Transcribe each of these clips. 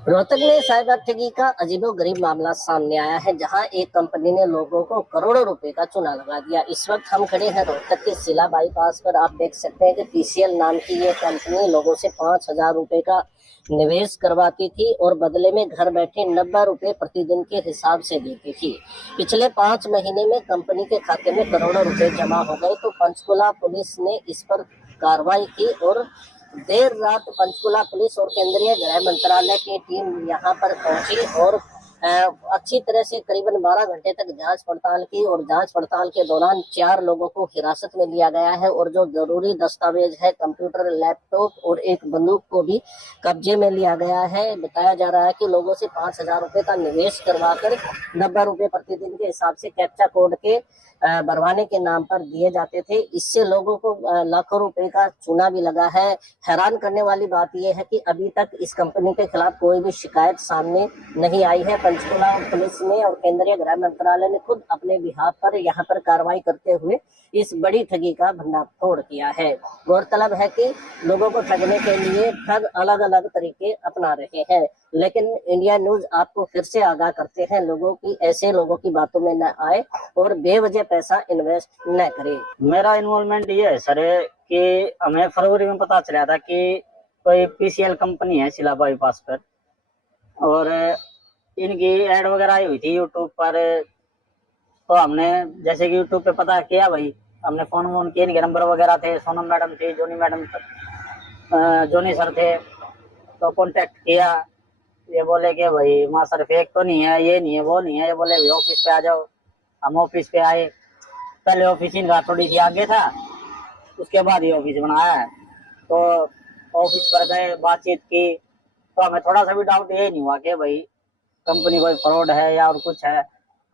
रोहतक में साइबर ठगी का अजीबोगरीब मामला सामने आया है, जहां एक कंपनी ने लोगों को करोड़ों रुपए का चूना लगा दिया। इस वक्त हम खड़े हैं रोहतक के सिला बाईपास पर। आप देख सकते हैं कि पीसीएल नाम की ये कंपनी लोगों से 5,000 रुपए का निवेश करवाती थी और बदले में घर बैठे 90 रुपए प्रतिदिन के हिसाब से देती थी। पिछले 5 महीने में कंपनी के खाते में करोड़ों रुपए जमा हो गए, तो पंचकुला पुलिस ने इस पर कार्रवाई की और देर रात पंचकुला पुलिस और केंद्रीय गृह मंत्रालय की टीम यहां पर पहुंची और अच्छी तरह से करीबन 12 घंटे तक जांच पड़ताल की और जांच पड़ताल के दौरान 4 लोगों को हिरासत में लिया गया है और जो जरूरी दस्तावेज है, कंप्यूटर, लैपटॉप और एक बंदूक को भी कब्जे में लिया गया है। बताया जा रहा है कि लोगों से 5,000 रुपए का निवेश करवाकर 90 रुपए प्रतिदिन के हिसाब से कैप्चा कोड के भरवाने के नाम पर दिए जाते थे। इससे लोगों को लाखों रुपए का चूना भी लगा है। हैरान करने वाली बात यह है कि अभी तक इस कंपनी के खिलाफ कोई भी शिकायत सामने नहीं आई है। पंचकुला पुलिस ने और केंद्रीय गृह मंत्रालय ने खुद अपने बिहाफ पर यहाँ पर कार्रवाई करते हुए इस बड़ी ठगी का भंडाफोड़ किया है। गौरतलब है कि लोगों को ठगने के लिए ठग अलग अलग तरीके अपना रहे हैं, लेकिन इंडिया न्यूज आपको फिर से आगाह करते हैं, लोगों की ऐसे लोगों की बातों में न आए और बेवजह पैसा इन्वेस्ट न करे। मेरा इन्वॉल्वमेंट ये है सर कि हमें फरवरी में पता चला था कि कोई पीसीएल कंपनी है सिला बाईपास पर, और इनकी एड वगैरह आई हुई थी यूट्यूब पर। तो हमने जैसे कि यूट्यूब पे पता किया भाई, हमने फोन वोन किए, इनके नंबर वगैरह थे, सोनम मैडम थी, जोनी मैडम, जोनी सर थे, तो कांटेक्ट किया। ये बोले कि भाई वहाँ सर फेक तो नहीं है, ये नहीं है, वो नहीं है। ये बोले ऑफिस पे आ जाओ। हम ऑफिस पे आए। पहले ऑफिस इनका थोड़ी सी आगे था, उसके बाद ये ऑफिस बनाया है। तो ऑफिस पर गए, बातचीत की, तो हमें थोड़ा सा भी डाउट ये नहीं हुआ कि भाई कंपनी कोई फ्रॉड है या और कुछ है।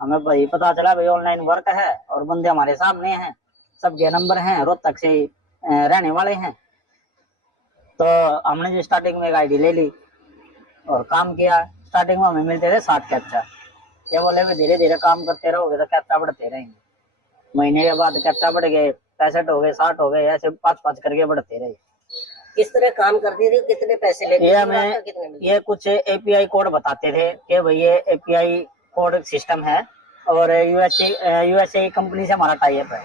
हमें भाई पता चला भाई ऑनलाइन वर्क है और बंदे हमारे सामने हैं, सबके नंबर हैं, रोहतक से रहने वाले हैं। तो हमने जो स्टार्टिंग में एक आईडी ले ली और काम किया। स्टार्टिंग में हमें मिलते थे 60 कैप्चा। ये बोले भी धीरे धीरे काम करते रहोगे तो कैप्चा बढ़ते रहेंगे। महीने के बाद कैप्चा बढ़ गए, 65 हो गए, 60 हो गए, ऐसे 5-5 करके बढ़ते रहे। किस तरह काम करती थी, कितने पैसे लेते थे? ये हमें ये कुछ एपीआई कोड बताते थे कि भाई ये एपीआई कोड सिस्टम है और यूएसए कंपनी से हमारा टाई अप है।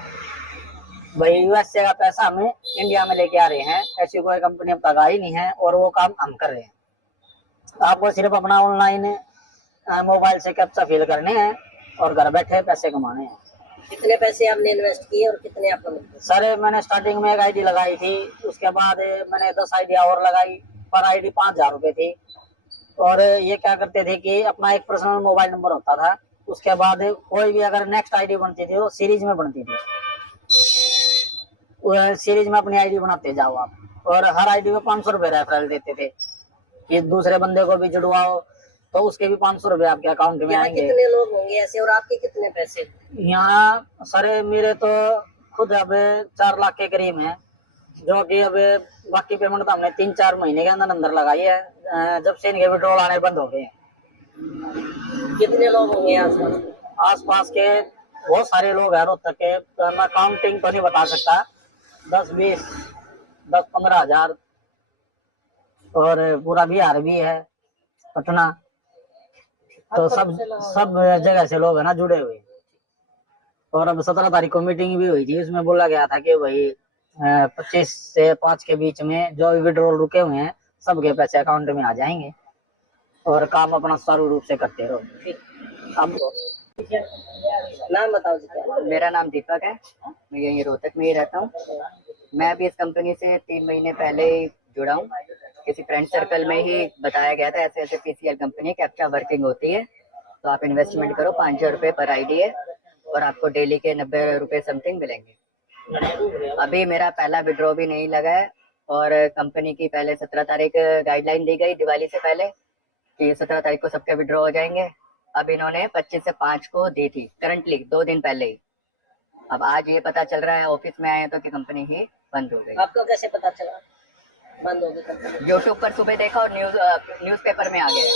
भाई यूएसए का पैसा हमें इंडिया में लेके आ रहे हैं, ऐसी कोई कंपनी अब तक आई नहीं है और वो काम हम कर रहे हैं। आपको सिर्फ अपना ऑनलाइन मोबाइल से कैप्चा फिल करने हैं और घर बैठे पैसे कमाने हैं। कितने पैसे आपने इन्वेस्ट किए और कितने आपको मिले? सर मैंने स्टार्टिंग में एक आईडी लगाई थी, उसके बाद मैंने 10 आईडिया और लगाई, पर आईडी 5,000 रुपए थी। और ये क्या करते थे कि अपना एक पर्सनल मोबाइल नंबर होता था, उसके बाद कोई भी अगर नेक्स्ट आईडी बनती थी वो सीरीज में बनती थी। सीरीज में अपनी आईडी बनाते जाओ आप, और हर आईडी में 500 रुपए रेफरल देते थे कि दूसरे बंदे को भी जुड़वाओ, तो उसके भी 500 रुपए आपके अकाउंट में आएंगे। कितने लोग होंगे ऐसे और आपके कितने पैसे? यहाँ सर मेरे तो खुद अब 4 लाख के करीब है, जो कि अब बाकी पेमेंट तो हमने 3-4 महीने के अंदर अंदर लगाई है, जब से इनके विड्रॉल आने बंद हो गए। कितने लोग होंगे आसपास? आसपास के बहुत सारे लोग हैं रोहतक के, तो मैं काउंटिंग तो नहीं बता सकता, 10-20, 10-15 हजार। और पूरा बिहार भी है, पटना, तो सब जगह से लोग है ना जुड़े हुए। और अब 17 तारीख को मीटिंग भी हुई थी, उसमें बोला गया था कि भाई 25 से 5 के बीच में जो भी विड्रॉल रुके हुए हैं सबके पैसे अकाउंट में आ जाएंगे और काम अपना सुचारू रूप से करते रहो। अब नाम बताओ। मेरा नाम दीपक है, मैं यहीं रोहतक में ही रहता हूँ। मैं भी इस कंपनी से 3 महीने पहले ही जुड़ा हूँ। किसी फ्रेंड सर्कल में ही बताया गया था ऐसे ऐसे पीसीएल कंपनी कैप्चा वर्किंग होती है, तो आप इन्वेस्टमेंट करो, 5,000 रुपये पर आईडी है और आपको डेली के 90 रुपये समथिंग मिलेंगे। अभी मेरा पहला विड्रॉ भी नहीं लगा है और कंपनी की पहले 17 तारीख गाइडलाइन दी गई दिवाली से पहले कि 17 तारीख को सबके विड्रॉ हो जाएंगे। अब इन्होंने 25 से 5 को दी थी, करंटली 2 दिन पहले ही। अब आज ये पता चल रहा है ऑफिस में आए तो कि कंपनी ही बंद हो गई। आपको कैसे पता चला बंद हो गई कंपनी? यूट्यूब पर सुबह देखा और न्यूज़पेपर में आ गया।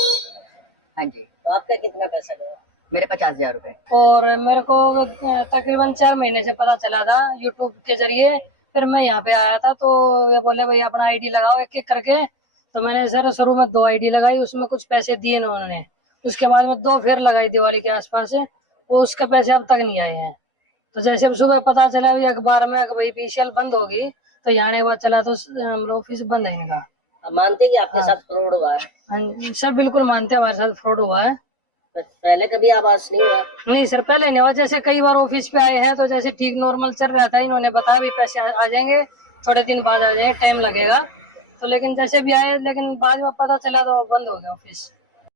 हाँ जी। तो आपका कितना पैसा गया? मेरे 50,000 रुपए। और मेरे को तकरीबन 4 महीने से पता चला था यूट्यूब के जरिए। फिर मैं यहाँ पे आया था तो ये बोले भाई अपना आईडी लगाओ एक एक करके, तो मैंने सर शुरू में 2 आईडी लगाई, उसमें कुछ पैसे दिए ना उन्होंने। उसके बाद में 2 फिर लगाई दिवाली के आसपास से, वो उसके पैसे अब तक नहीं आए हैं। तो जैसे अब सुबह पता चला अभी अखबार में कि भाई पीसीएल बंद होगी, तो यहाँ आने के बाद चला तो ऑफिस बंद है इनका। आप मानते हैं कि आपके साथ फ्रॉड हुआ है? हाँ जी, सर बिल्कुल मानते हैं हमारे साथ फ्रॉड हुआ है। पहले कभी आवाज नहीं हुआ? नहीं सर, पहले नहीं हुआ। जैसे कई बार ऑफिस पे आए हैं तो जैसे ठीक नॉर्मल चल रहा था, इन्होंने बताया भी पैसे आ जाएंगे, थोड़े दिन बाद आ जाएंगे, टाइम लगेगा। तो लेकिन जैसे भी आए, लेकिन बाद में पता चला तो बंद हो गया ऑफिस।